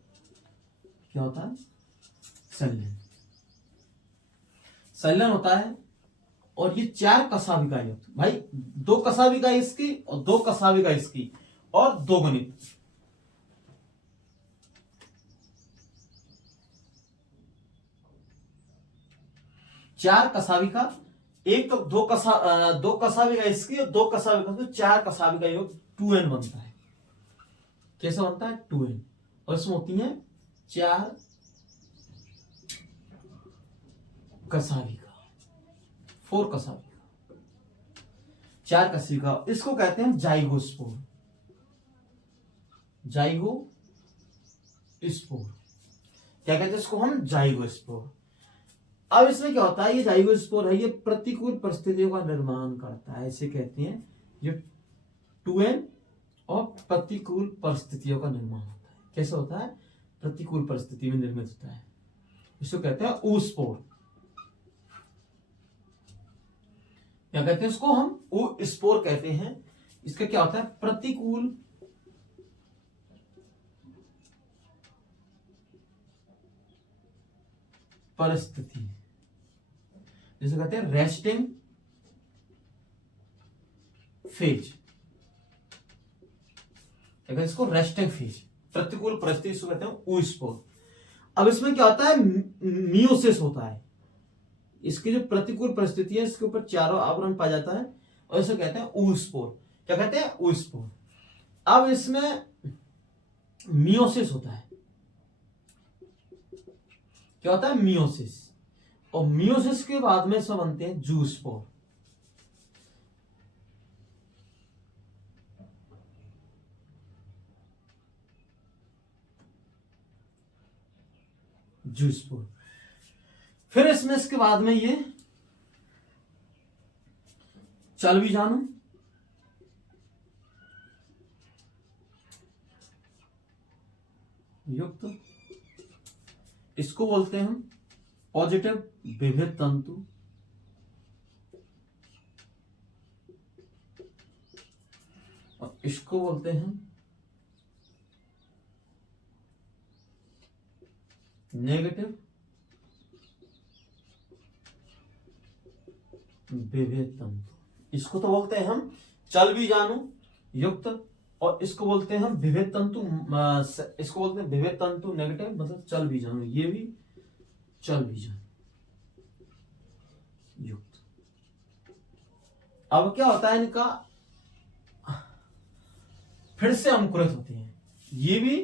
क्या होता है संलयन, संलयन होता है। और ये 4 कसाविका युक्त, भाई 2 कसाविका इसकी और 2 कसाविका इसकी और 2 गणित, चार कसाविका, एक तो 2 कसाविका इसकी और 2 कसाविका, तो 4 कसाविका युक्त 2n बनता है। कैसे बनता है 2n, और इसमें होती है 4 कसाविका, 4 कसाविका, 4 कसाविका। इसको कहते हैं जाइगोस्पोर, जाइगोस्पोर, क्या कहते हैं इसको हम जाइगोस्पोर। अब इसमें क्या होता है, ये जाइगोस्पोर है, ये प्रतिकूल परिस्थितियों का निर्माण करता है, इसे कहते हैं ये 2n, और प्रतिकूल परिस्थितियों का निर्माण होता है। कैसे होता है, प्रतिकूल परिस्थिति में निर्मित होता है, इसको कहते हैं ऊस्पोर। क्या कहते हैं इसको हम ऊस्पोर कहते हैं। इसका क्या होता है, प्रतिकूल परिस्थिति, जिसे कहते हैं रेस्टिंग फेज, क्या कहते हैं इसको रेस्टिंग फेज, प्रतिकूल परिस्थिति, इसको कहते हैं ऊस्पोर। अब इसमें क्या होता है, मियोसिस होता है, इसकी जो प्रतिकूल परिस्थिति है इसके ऊपर चारों आवरण पाया जाता है, और इसे कहते हैं ऊस्पोर। क्या कहते हैं ऊस्पोर। अब इसमें मियोसिस होता है, क्या होता है मियोसिस, और मियोसिस के बाद में इसमें बनते हैं जूस्पोर। जूस्पोर। फिर इसमें इसके बाद में ये चलबीजाणु, युक्त, इसको बोलते हैं हम पॉजिटिव विभेद तंतु, और इसको बोलते हैं नेगेटिव विभेद तंतु। इसको तो बोलते हैं हम चलबीजाणु युक्त, और इसको बोलते हैं हम विभेद तंतु, इसको बोलते हैं विभेद तंतु नेगेटिव, मतलब चलबीजाणु, ये भी चलबीजाणु युक्त। अब क्या होता है इनका, फिर से अंकुरित होते हैं, ये भी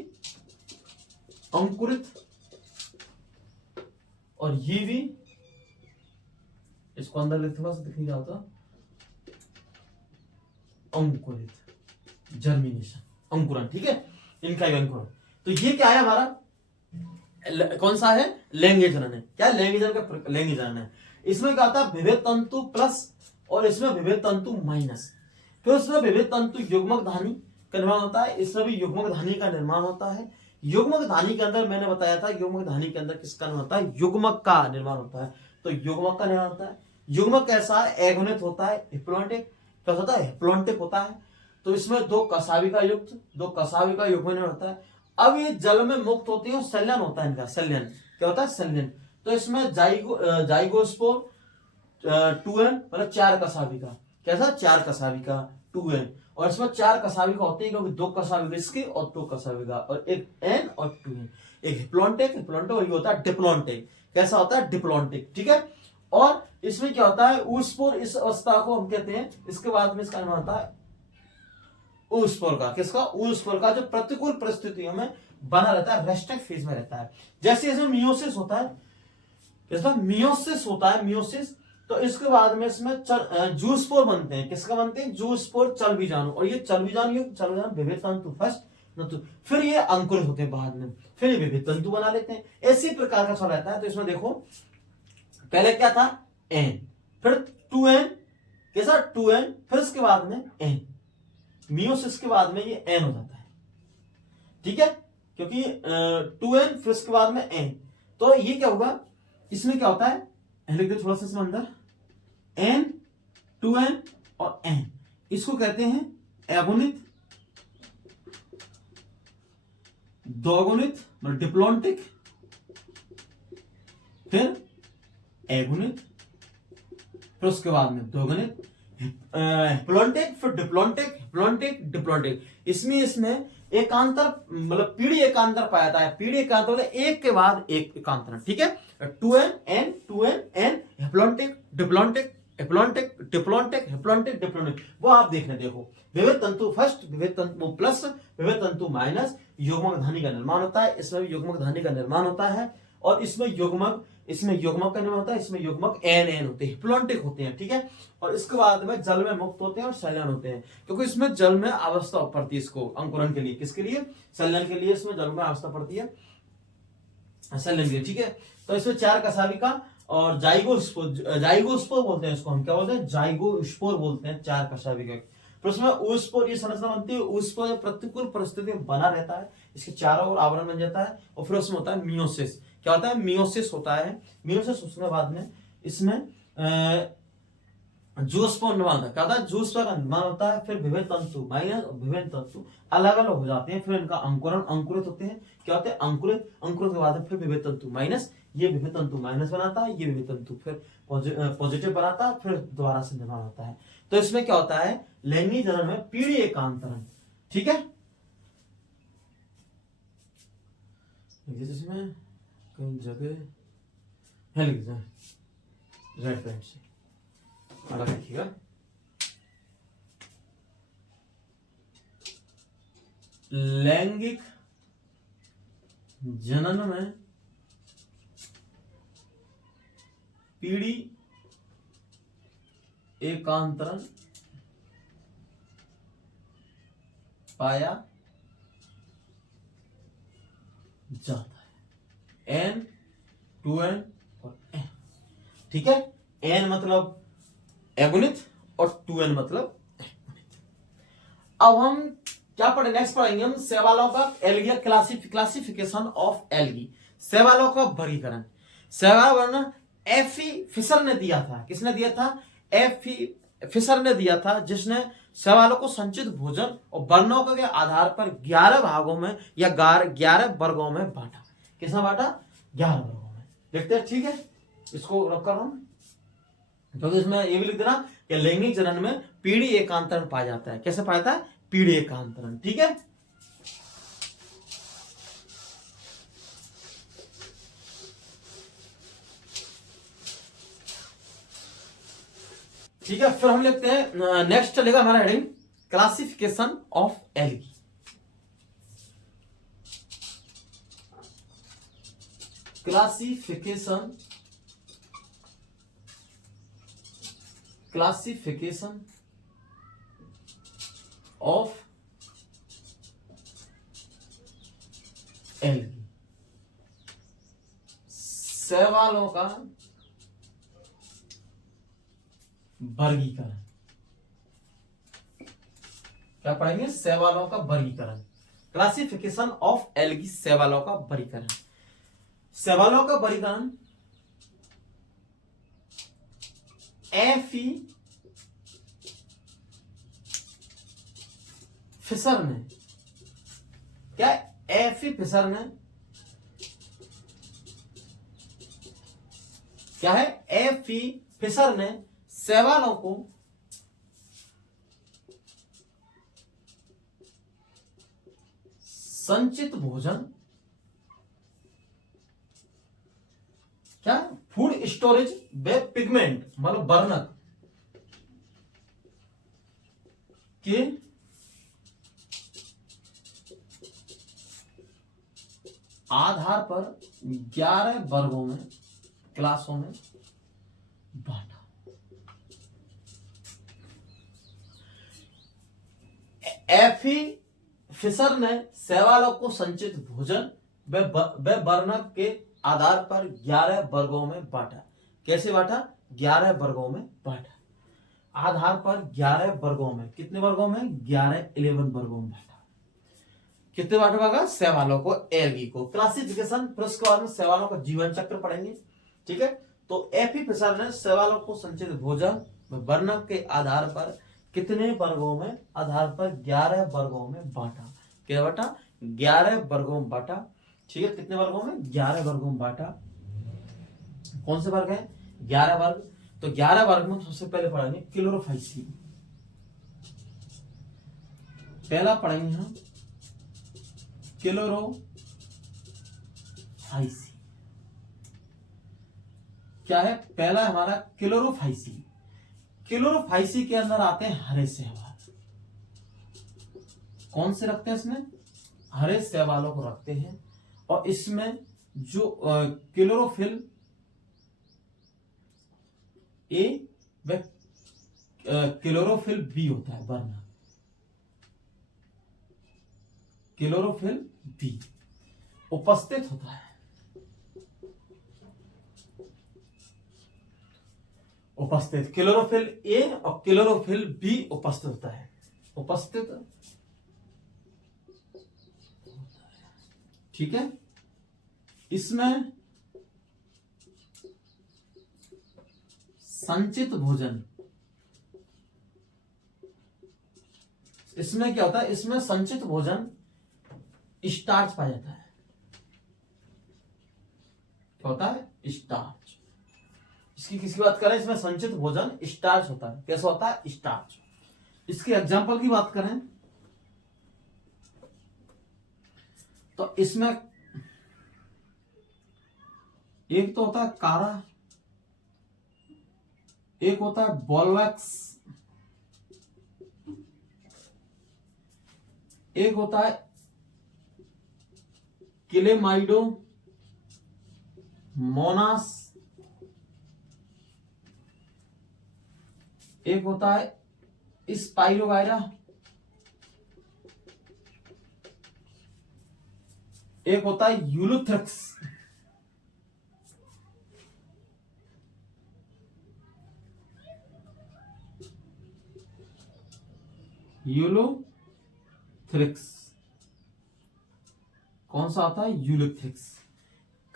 अंकुरित और ये भी, इसको अंदर ले थोड़ा सा दिख नहीं रहा था, अंकुरित, जर्मिनेशन, अंकुरन, ठीक है, इनका ही अंकुरन। तो ये क्या है हमारा, कौन सा है, लैंगिक जनन है। क्या लैंगिक जनन का, लैंगिक जनन है। इसमें क्या होता है, विभेद तंतु प्लस और इसमें विभेद तंतु माइनस। फिर उसमें विभेद तंतु युग्मक धानी का निर्माण होता है, इसमें भी युग्मक धानी का निर्माण होता है। युग्मक धानी के अंदर मैंने बताया था, युग्मक धानी के अंदर किसका निर्माण होता है, युग्मक का निर्माण होता है। तो युग्मक का निर्माण होता है। युग्मक कैसा है, एगोनित होता है, हिप्लॉन्टिक क्या होता है, हिप्लॉन्टिक होता है। तो इसमें दो कसाविका युक्त, दो कसाविका युग्म होता है। अब ये जल में मुक्त होती है, संलयन होता है इनका, संलयन क्या होता है, संलयन। तो इसमें जाइगोस्पोर 2n मतलब 4 कसाविका, कैसा 4 कसाविका 2n, और इसमें 4 कसाविका होते हैं क्योंकि 2 कसाविका इसके और 2 कसाविका, और एक n और 2n, एक हिप्लॉन्टिक और ये होता है डिप्लॉन्टिक। कैसा होता है, डिप्लॉन्टिक, ठीक है। और इसमें क्या होता है, ऊस्पोर, इस अवस्था को हम कहते हैं, इसके बाद में इसका नाम होता है ऊस्पोर का, किसका, ऊस्पोर का, जो प्रतिकूल परिस्थितियों में बना रहता है, रेस्टेंट फेज में रहता है। जैसे इसमें मियोसिस होता है, कैसा मियोसिस होता है, मियोसिस, तो इसके बाद में इसमें जूस्पोर बनते हैं, किसका बनते हैं, जूस्पोर चलबीजाणु, और ये चलबीजाणु विभेद तंतु फर्स्ट, फिर ये अंकुरित होते हैं बाद में, फिर ये विभेद तंतु बना लेते हैं। इसी प्रकार का चल रहता है। तो इसमें देखो पहले क्या था, n, फिर 2n, कैसा 2n, फिर इसके बाद में n, मियोसिस के बाद में ये n हो जाता है, ठीक है, क्योंकि 2n फिर इसके बाद में n। तो ये क्या होगा, इसमें क्या होता है, लिख दे थोड़ा सा इसमें अंदर, n, 2n और n, इसको कहते हैं एगोनित, दोगुणित मतलब डिप्लॉन्टिक, फिर एगुणित, फिर उसके बाद में दोगुणित, हिप्लॉन्टिक, फिर डिप्लॉन्टिक। इसमें एकांतर मतलब पीढ़ी एकांतर पाया जाता है। पीढ़ी एकांतर मतलब एक के बाद एक एकांतरण, ठीक है। 2n n 2n n, diplontic, वो आप देखने, देखो विभेद तंतु फर्स्ट, विभेद तंतु प्लस, विभेद तंतु माइनस, युग्मक धानी का निर्माण होता है। इसमें भी युग्मक धानी का निर्माण होता है, और इसमें युग्मक का निर्माण होता है, इसमें युग्मक n होते हैं, हिप्लॉन्टिक होते हैं, ठीक है। और इसके बाद में जल में मुक्त होते हैं और संलयन होते हैं, क्योंकि इसमें जल में अवस्था पड़ती है, इसको अंकुरन के लिए, किसके लिए, संलयन के लिए इसमें जल में अवस्था पड़ती है, संलयन के लिए, ठीक है। तो इसमें 4 कसाविका और जाइगोस्पोर बोलते हैं इसको, हम क्या बोलते हैं, जाइगोस्पोर बोलते हैं, 4 कसाविका। फिर उसमें ऊस्पोर, ये संरचना बनती है, ऊस्पोर प्रतिकूल परिस्थिति में बना रहता है, इसके चारों ओर आवरण बन जाता है। और फिर उसमें होता है मियोसिस, क्या होता है, मियोसिस होता है, मियोसिस उसके बाद में इसमें जूस्पोर निर्माण होता है, क्या होता है, जूस्पोर का निर्माण होता है। फिर विभेद तंतु माइनस और विभेद तंतु अलग अलग हो जाते हैं, फिर इनका अंकुरन, अंकुरित होते हैं, क्या होते हैं, अंकुरित के बाद में फिर विभेद तंतु माइनस, ये विभेद तंतु माइनस बनाता है, ये विभेद तंतु फिर पॉजिटिव बनाता है, फिर दोबारा से निर्माण होता है। तो इसमें क्या होता है, लैंगिक जनन में पीढ़ी एकांतरण, ठीक है। इसमें कई जगह है लिख जाए रेड पेन से अलग लिखिएगा, लैंगिक जनन में पीढ़ी एकांतरण पाया जाता है, n 2n और n, ठीक है। n मतलब एगुणित और 2n मतलब एगुणित। अब हम क्या पढ़े, नेक्स्ट पढ़ेंगे हम शैवालों का एल्गी, क्लासिफिकेशन ऑफ एल्गी, शैवालों का वर्गीकरण। शैवाल वर्ण एफी फिशर ने दिया था, किसने दिया था, एफी फिशर ने दिया था, जिसने शैवालों को संचित भोजन और वर्णों के आधार पर 11 भागों में या 11 वर्गों में बांटा। किसने बांटा, 11 वर्गों में। देखते हैं, ठीक है, इसको रख कर हम, क्योंकि इसमें ये भी लिख देना कि लैंगिक जनन में पीढ़ी एकांतरण पाया जाता है। कैसे पाया जाता है, पीढ़ी एकांतरण, ठीक है। ठीक है, फिर हम लिखते हैं, नेक्स्ट चलेगा हमारा heading classification of algae. Classification of algae, शैवालों का वर्गीकरण। क्या पढ़ेंगे? शैवालों का वर्गीकरण। क्लासिफिकेशन ऑफ एल्गी, शैवालों का वर्गीकरण। शैवालों का वर्गीकरण एफी फिशर ने, क्या एफी फिशर ने, क्या है? एफी फिशर ने शैवालों को संचित भोजन, क्या फूड स्टोरेज व पिगमेंट मतलब बर्नक के आधार पर 11 वर्गों में, क्लासों में बांटा। एफी फिशर ने शैवालों को संचित भोजन व बर्नक के आधार पर 11 वर्गों में बांटा। कैसे बांटा? 11 वर्गों में बांटा। आधार पर 11 वर्गों में, कितने वर्गों में? 11 वर्गों में बांटा। कितने बांटा होगा? शैवालों को, एल्गी को। क्लासिफिकेशन, फिर उसके बाद में शैवालों का जीवन चक्र पढ़ेंगे। ठीक है, तो एफी फिशर ने शैवालों को संचित भोजन व बर्नक के आधार पर कितने वर्गों में? आधार पर 11 वर्गों में बांटा। क्या बांटा? 11 वर्गों में बांटा। ठीक है, कितने वर्गों में? 11 वर्गों में बांटा। कौन से वर्ग है? 11 वर्ग। तो 11 वर्ग में सबसे पहले पढ़ेंगे क्लोरोफाइसी। पहला पढ़ेंगे हम क्लोरोफाइसी। क्या है? पहला हमारा क्लोरोफाइसी। क्लोरोफाइसी के अंदर आते हैं हरे शैवाल। कौन से रखते हैं इसमें? हरे शैवालों को रखते हैं। और इसमें जो क्लोरोफिल ए व क्लोरोफिल बी होता है, बर्नर। क्लोरोफिल बी उपस्थित होता है। उपस्थित क्लोरोफिल ए और क्लोरोफिल बी उपस्थित होता है। उपस्थित, ठीक है। इसमें संचित भोजन, इसमें क्या होता है? इसमें संचित भोजन स्टार्च पाया जाता है। क्या होता है? स्टार्च। इसकी किसकी बात करें? इसमें संचित भोजन स्टार्च होता है। कैसा होता है? स्टार्च। इसके एग्जाम्पल की बात करें तो इसमें एक तो होता है कारा, एक होता है बॉलवैक्स, एक होता है क्लेमाइडो मोनास, एक होता है स्पाइरोगायरा, एक होता है यूलोथ्रिक्स। यूलोथ्रिक्स कौन सा आता है? यूलोथ्रिक्स।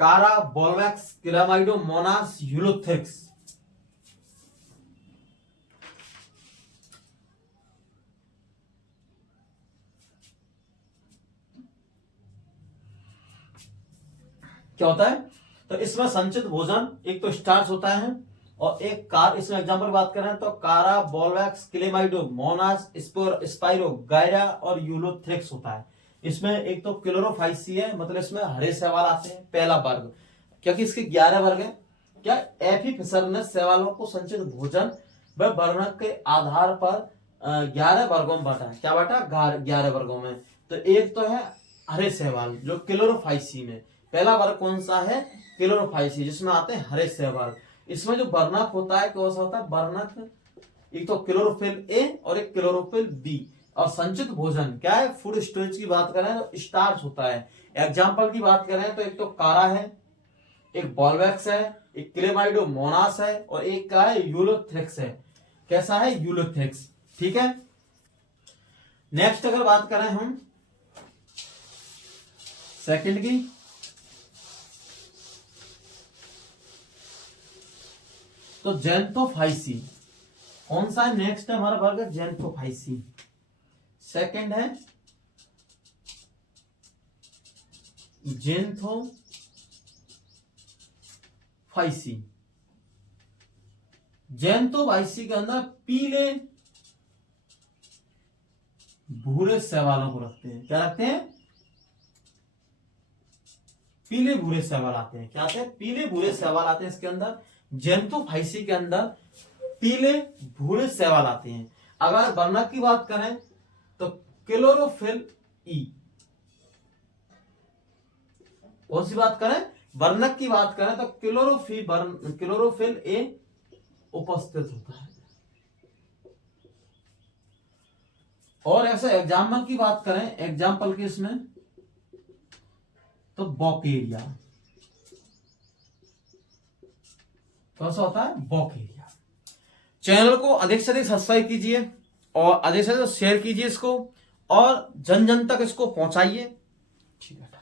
कारा, बॉलवैक्स, क्लेमाइडो मोनास, यूलोथ्रिक्स। क्या होता है? तो इसमें संचित भोजन एक तो स्टार्च होता है और एक कार, इसमें एग्जांपल बात करें तो कारा, बॉलवैक्स, क्लेमाइडो मोनास, स्पाइरो गायरा और यूलोथ्रिक्स होता है। इसमें एक तो क्लोरोफाइसी है, मतलब इसमें हरे शैवाल आते हैं, पहला वर्ग, क्योंकि इसके 11 वर्ग हैं। क्या? एफी फिशर ने शैवालों को संचित भोजन व बर्नक के आधार पर 11 वर्गों में बांटा है। क्या बांटा? 11 वर्गों में। तो एक तो है हरे शैवाल जो क्लोरोफाइसी में, पहला वर्ग कौन सा है, क्लोरोफाइसी, जिसमें आते हैं हरे सहवर्ग। इसमें जो वर्णक होता है कौन सा होता है, वर्णक एक तो क्लोरोफिल ए और एक क्लोरोफिल बी। और संचित भोजन क्या है, फूड स्टोरेज की बात करें तो स्टार्च होता है। एग्जाम्पल की बात करें तो एक तो कारा है, एक बॉलवैक्स है, एक क्लेमाइडोमोनास है और एक का है यूलोथ्रिक्स है। कैसा है, यूलोथ्रिक्स। ठीक है। नेक्स्ट अगर बात करें हम सेकंड की, तो जेंथोफाइसी कौन सा है, नेक्स्ट है हमारा वर्ग जेंथोफाइसी। सेकंड है जेंथोफाइसी। जेंथोफाइसी के अंदर पीले भूरे शैवालों को रखते हैं। क्या रखते हैं, पीले भूरे शैवाल आते हैं। क्या आते हैं, पीले भूरे शैवाल आते हैं इसके अंदर। जेंथोफाइसी के अंदर पीले भूरे शैवाल आते हैं। अगर वर्णक की बात करें तो क्लोरोफिल ई। कौन सी बात करें, वर्णक की बात करें तो क्लोरोफिल ए उपस्थित होता है। और ऐसे एग्जाम्पल की बात करें, एग्जाम्पल की इसमें तो बॉकेरिया। कौन सा होता है, बॉकेरिया। चैनल को अधिक से अधिक सब्सक्राइब कीजिए और अधिक से अधिक शेयर कीजिए इसको और जन जन तक इसको पहुंचाइए। ठीक है।